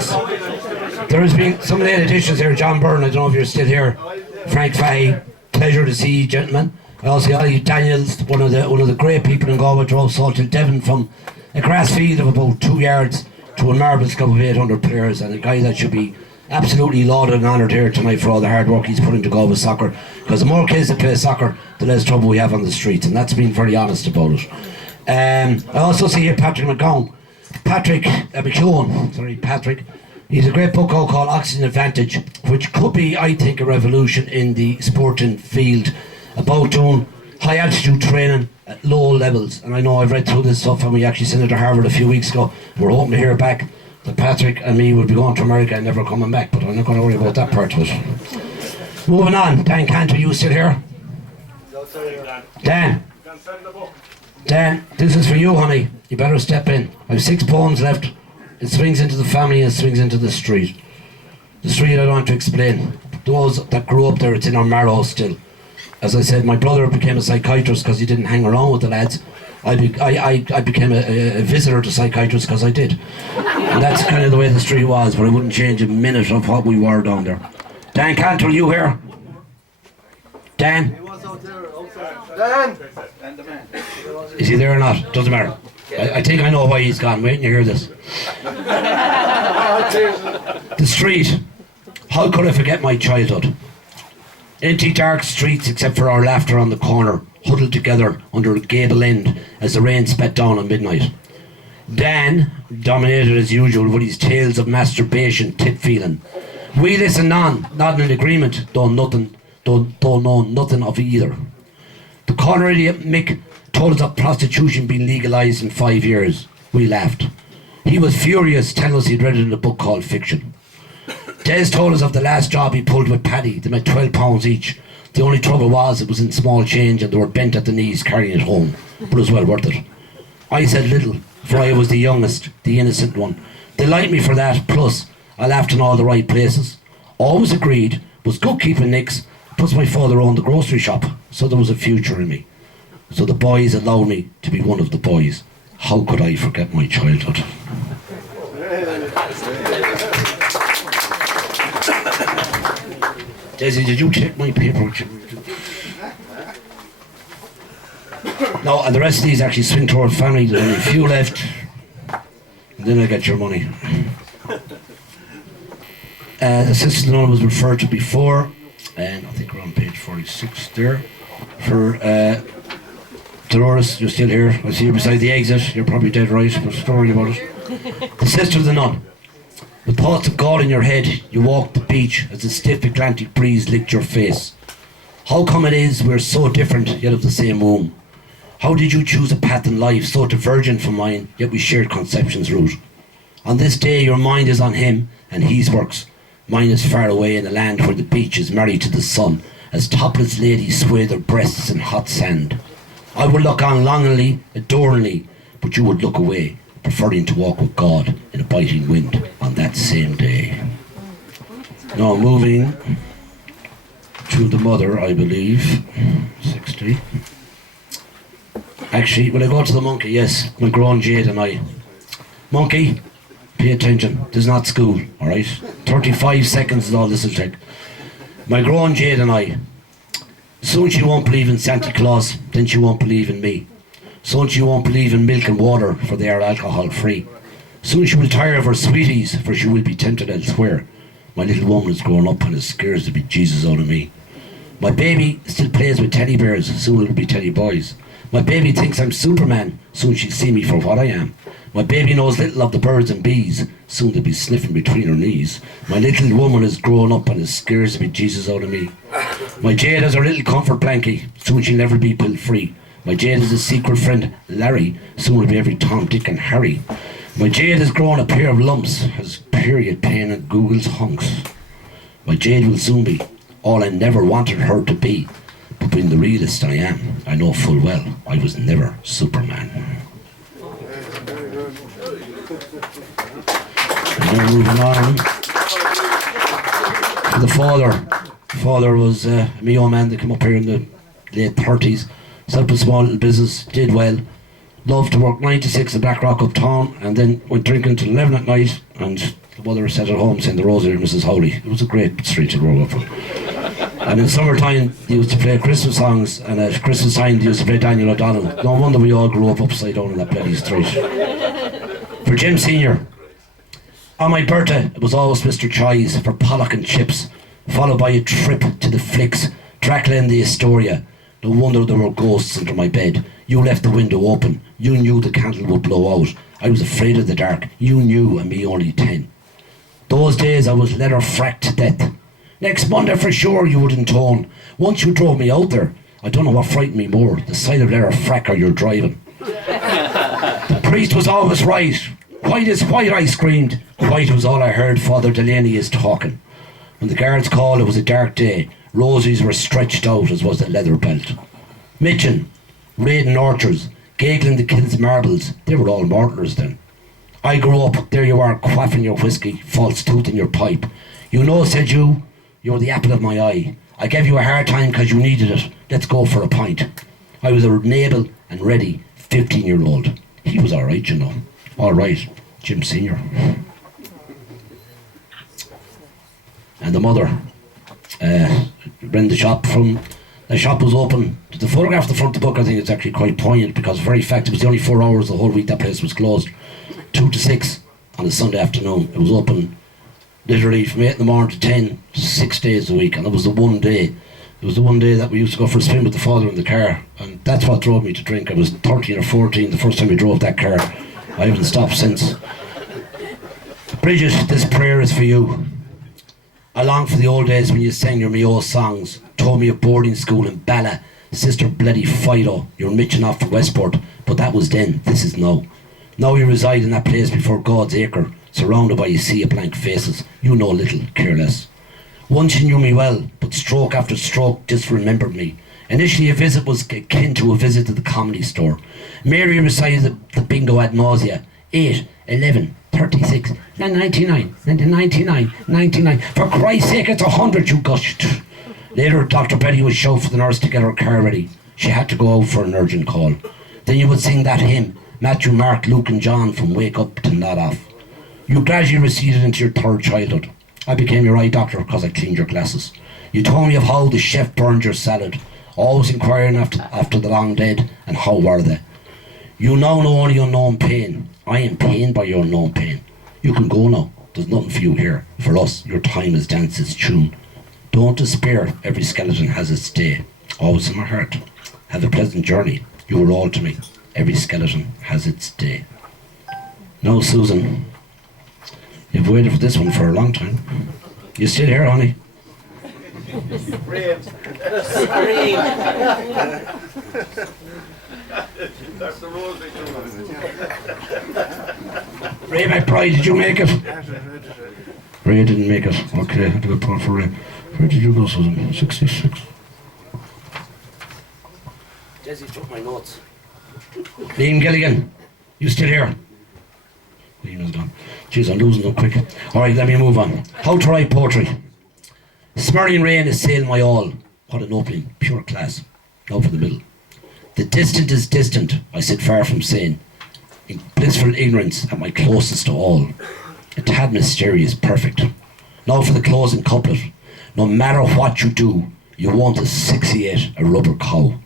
thanks. There has been some late additions here. John Byrne, I don't know if you're still here. Frank Fahey, pleasure to see you, gentlemen. I also got you, Daniels, one of the great people in Galway, drove Salt to Devon from a grass field of about 2 yards to a marvellous club of 800 players, and a guy that should be absolutely lauded and honoured here tonight for all the hard work he's put into Galway soccer, because the more kids that play soccer, the less trouble we have on the streets, and that's being very honest about it. I also see here Patrick McCown. Patrick, he's a great book out called Oxygen Advantage, which could be, I think, a revolution in the sporting field about doing high altitude training at low levels. And I know I've read through this stuff, and we actually sent it to Harvard a few weeks ago. We're hoping to hear back that Patrick and me will be going to America and never coming back, but I'm not going to worry about that part of it. Moving on, Dan Cantor, you still here? Dan, this is for you, honey. You better step in. I have 6 poems left. It swings into the family and it swings into the street. The street I don't want to explain. Those that grew up there, it's in our marrow still. As I said, my brother became a psychiatrist because he didn't hang around with the lads. I became a visitor to psychiatrists because I did. And that's kind of the way the street was, but I wouldn't change a minute of what we were down there. Dan Cantor, you here? Dan? Dan! Is he there or not? Doesn't matter. I think I know why he's gone. Wait till you hear this. The street. How could I forget my childhood? Empty dark streets except for our laughter on the corner, huddled together under a gable end as the rain spat down on midnight. Dan dominated as usual with his tales of masturbation, tit feeling. We listened on, nodding in agreement, though know nothing of either. The corner idiot Mick told us of prostitution being legalised in 5 years. We laughed. He was furious, telling us he'd read it in a book called Fiction. Des told us of the last job he pulled with Paddy. They made £12 each. The only trouble was it was in small change and they were bent at the knees carrying it home. But it was well worth it. I said little, for I was the youngest, the innocent one. They liked me for that, plus I laughed in all the right places. Always agreed, was good keeping nicks, plus my father owned the grocery shop, so there was a future in me. So the boys allowed me to be one of the boys. How could I forget my childhood? Desi, did you take my paper? No, and the rest of these actually swing toward family. There's only a few left. And then I get your money. The sister nun was referred to before, and I think we're on page 46 there. For Dolores, you're still here. I see you beside the exit. You're probably dead right, but don't worry about it. The sister of the nun. With thoughts of God in your head, you walked the beach as the stiff Atlantic breeze licked your face. How come it is we're so different, yet of the same womb? How did you choose a path in life so divergent from mine, yet we shared conception's root? On this day your mind is on him and his works. Mine is far away in a land where the beach is married to the sun, as topless ladies sway their breasts in hot sand. I would look on longingly, adoringly, but you would look away, preferring to walk with God in a biting wind on that same day. Now moving to the mother, I believe, 60. Actually, when I go to the monkey, yes, my grown Jade and I. Monkey, pay attention, this is not school, alright? 35 seconds is all this will take. My grown Jade and I. Soon she won't believe in Santa Claus, then she won't believe in me. Soon she won't believe in milk and water, for they are alcohol free. Soon she will tire of her sweeties, for she will be tempted elsewhere. My little woman is growing up and is scared to be Jesus out of me. My baby still plays with teddy bears, soon it'll be teddy boys. My baby thinks I'm Superman, soon she'll see me for what I am. My baby knows little of the birds and bees, soon they'll be sniffing between her knees. My little woman is growing up and is scared to be Jesus out of me. My Jade has her little comfort blankie, soon she'll never be pill free. My Jade has a secret friend, Larry, soon will be every Tom, Dick and Harry. My Jade has grown a pair of lumps, has period pain and Google's hunks. My Jade will soon be all I never wanted her to be, but being the realist I am, I know full well I was never Superman. And then moving on to the father. The father was a young man that came up here in the late 30s. Set up a small little business, did well, loved to work 9 to 6 in Blackrock uptown, and then went drinking till 11 at night, and The mother sat at home saying the rosary, Mrs. Howley. It was a great street to grow up on. And in summertime, they used to play Christmas songs, and at Christmas time, they used to play Daniel O'Donnell. No wonder we all grew up upside down in that bloody street. For Jim Senior, on my birthday, it was always Mr. Choi's for pollock and chips, followed by a trip to the flicks, Dracula and the Astoria. No wonder there were ghosts under my bed. You left the window open. You knew the candle would blow out. I was afraid of the dark. You knew, and me only 10. Those days I was leather fracked to death. Next Monday for sure, you would intone. Once you drove me out there, I don't know what frightened me more, the sight of leather frack or your driving. The priest was always right. White is white, I screamed. White was all I heard. Father Delaney is talking. When the guards called, it was a dark day. Rosies were stretched out, as was the leather belt. Mitchin, raiding orchards, gaggling the kids' marbles, they were all mortars then. I grew up, there you are, quaffing your whiskey, false tooth in your pipe. You know, said you, you're the apple of my eye. I gave you a hard time because you needed it. Let's go for a pint. I was a able and ready 15-year-old. He was all right, you know. All right, Jim Senior. And the mother ran the shop from... The shop was open. The photograph at the front of the book, I think it's actually quite poignant because the very fact it was the only 4 hours the whole week that place was closed. 2 to 6 on a Sunday afternoon. It was open literally from 8 in the morning to 10, 6 days a week. And it was the one day. It was the one day that we used to go for a spin with the father in the car. And that's what drove me to drink. I was 13 or 14 the first time we drove that car. I haven't stopped since. Bridget, this prayer is for you. I long for the old days when you sang your me old songs, told me of boarding school in Bala, Sister Bloody Fido, you're mitching off to Westport, but that was then, this is now. Now you reside in that place before God's acre, surrounded by a sea of blank faces, you know little, careless. Once you knew me well, but stroke after stroke disremembered me. Initially a visit was akin to a visit to the comedy store. Mary recited the bingo ad nausea, 8, 11, 36, 99, 99, 99. For Christ's sake, it's 100, you gushed. Later, Dr. Betty would shout for the nurse to get her car ready. She had to go out for an urgent call. Then you would sing that hymn, Matthew, Mark, Luke and John, from wake up to nod off. You gradually receded into your third childhood. I became your eye doctor because I cleaned your glasses. You told me of how the chef burned your salad, always inquiring after the long dead and how were they. You now know only unknown pain. I am pained by your unknown pain. You can go now. There's nothing for you here. For us, your time has danced its tune. Don't despair. Every skeleton has its day. Always in my heart. Have a pleasant journey. You were all to me. Every skeleton has its day. Now, Susan, you've waited for this one for a long time. You still here, honey? That's the rules they do. Ray McBride, did you make it? Ray didn't make it. Okay, I had to go point for Ray. Where did you go, Susan? 66. Desi took my notes. Liam Gilligan, you still here? Liam is gone. Jeez, I'm losing them quick. Alright, let me move on. How to write poetry. Smurring rain is sail my all. What an opening. Pure class. Now for the middle. The distant is distant, I sit far from saying. In blissful ignorance at my closest to all. A tad mysterious, perfect. Now for the closing couplet. No matter what you do, you won't asphyxiate a rubber cow.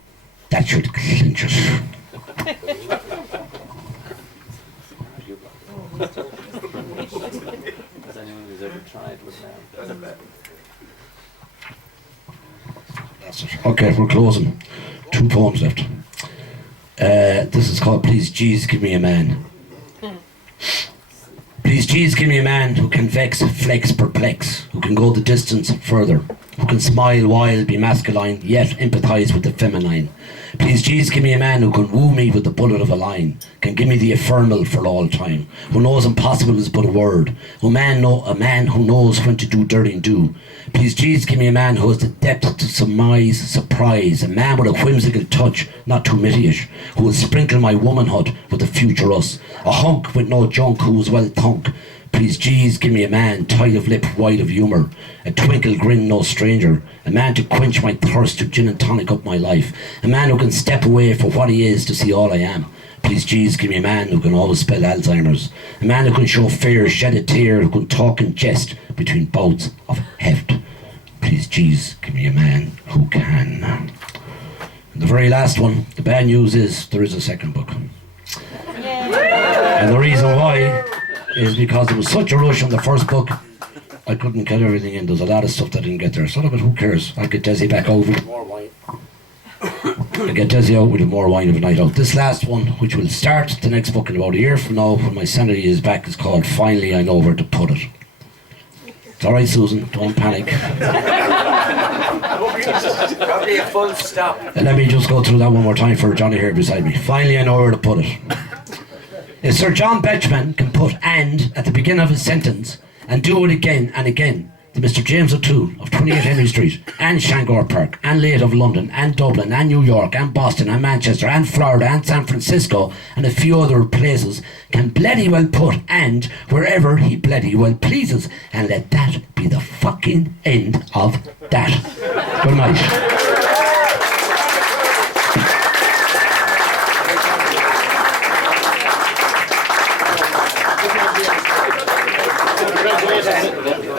That should clinch it. Has anyone who's ever tried with that? That's it. Okay, we're closing. 2 poems left. This is called Please Jeez Give Me a Man. Please Jeez give me a man who can vex, flex, perplex, who can go the distance further, who can smile wild, be masculine, yet empathise with the feminine. Please Jeez give me a man who can woo me with the bullet of a line, can give me the ephemeral for all time, who knows impossible is but a word, a man who knows when to do dirty and do. Please Jeez give me a man who has the depth to surmise, surprise, a man with a whimsical touch, not too mittyish, who will sprinkle my womanhood with the future us, a hunk with no junk who is well thunk. Please Jeez give me a man, tight of lip, wide of humour, a twinkle grin no stranger, a man to quench my thirst, to gin and tonic up my life, a man who can step away for what he is to see all I am. Please, Jesus, give me a man who can always spell Alzheimer's. A man who can show fear, shed a tear, who can talk and jest between bouts of heft. Please, Jesus, give me a man who can. And the very last one, the bad news is there is a second book. And the reason why is because there was such a rush on the first book, I couldn't get everything in. There's a lot of stuff that didn't get there. So, but who cares? I'll get Desi back out with more wine. I'll get Desi out with more wine of a night out. This last one, which will start the next book in about a year from now, when my sanity is back, is called Finally I Know Where to Put It. It's alright, Susan, don't panic. Probably a full stop. And let me just go through that one more time for Johnny here beside me. Finally I know where to put it. If Sir John Betchman can put "and" at the beginning of his sentence and do it again and again, then Mr. James O'Toole of 28 Henry Street and Shangor Park and Late of London and Dublin and New York and Boston and Manchester and Florida and San Francisco and a few other places can bloody well put "and" wherever he bloody well pleases, and let that be the fucking end of that. Good night. Congratulations.